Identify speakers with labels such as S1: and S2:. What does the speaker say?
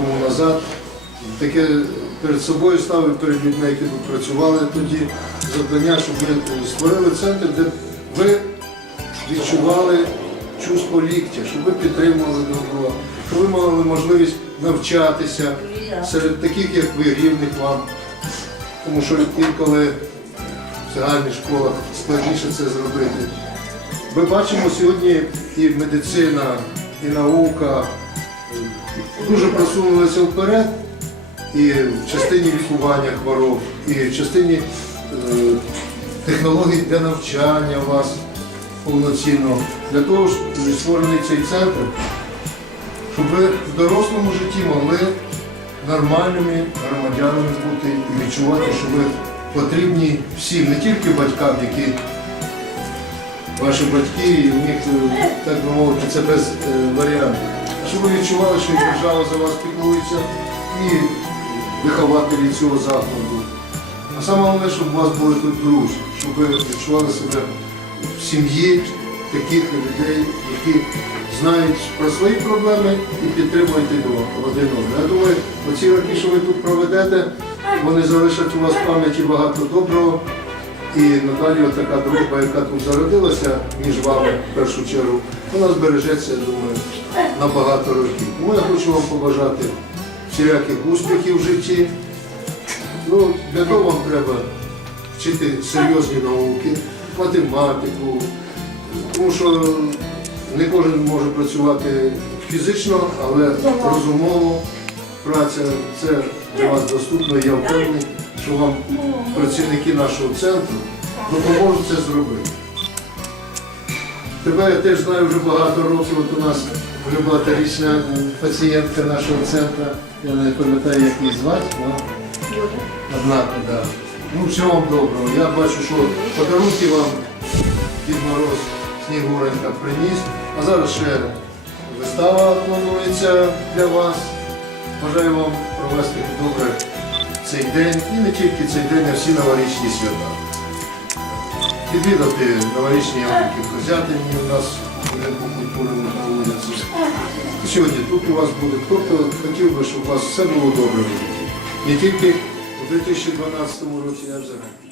S1: тому назад. Таке перед собою ставив перед людьми, які тут працювали тоді, завдання, щоб ми створили центр, де ви відчували чувство ліктя, щоб ви підтримували добро, щоб ви мали можливість навчатися серед таких, як ви, рівних вам. Тому що інколи в загальних школах складніше це зробити. Ми бачимо сьогодні і медицина, і наука дуже просунулися вперед і в частині лікування хвороб, і в частині е, технологій для навчання вас повноцінно, для того, щоб створений цей центр, щоб ви в дорослому житті могли нормальними громадянами бути і відчувати, що ви потрібні всім, не тільки батькам, які ваші батьки, і в них, е, так би мовити, це без е, варіантів. Щоб ви відчували, що держава за вас піклується, і вихователі цього закладу. А саме головне, щоб у вас були тут друзі, щоб ви відчували себе в сім'ї таких людей, які знають про свої проблеми і підтримують один одного. Я думаю, оці роки, що ви тут проведете, вони залишать у вас пам'яті багато доброго. І надалі така дружба, яка тут зародилася між вами в першу чергу, вона збережеться, я думаю, на багато років. Тому я хочу вам побажати всіляких успіхів в житті. Ну, для того вам треба вчити серйозні науки, математику, тому що не кожен може працювати фізично, але розумово праця це для вас доступно. Я впевнений, що вам працівники нашого центру допоможуть це зробити. Тебе я теж знаю вже багато років. От у нас вже багаторічна пацієнтка нашого центру. Я не пам'ятаю, як її звати. але так. Ну, всього вам доброго. Я бачу, що подарунки вам Дід Мороз Снігуренька приніс. А зараз ще вистава планується для вас. Бажаю вам провести добре цей день і не тільки цей день, а всі новорічні свята. Відвідати новорічні ялинки в Козятині у нас в на вулиці. Сьогодні тут у вас буде. Тобто хотів би, щоб у вас все було добре. Не тільки у 2012 році, а взагалі.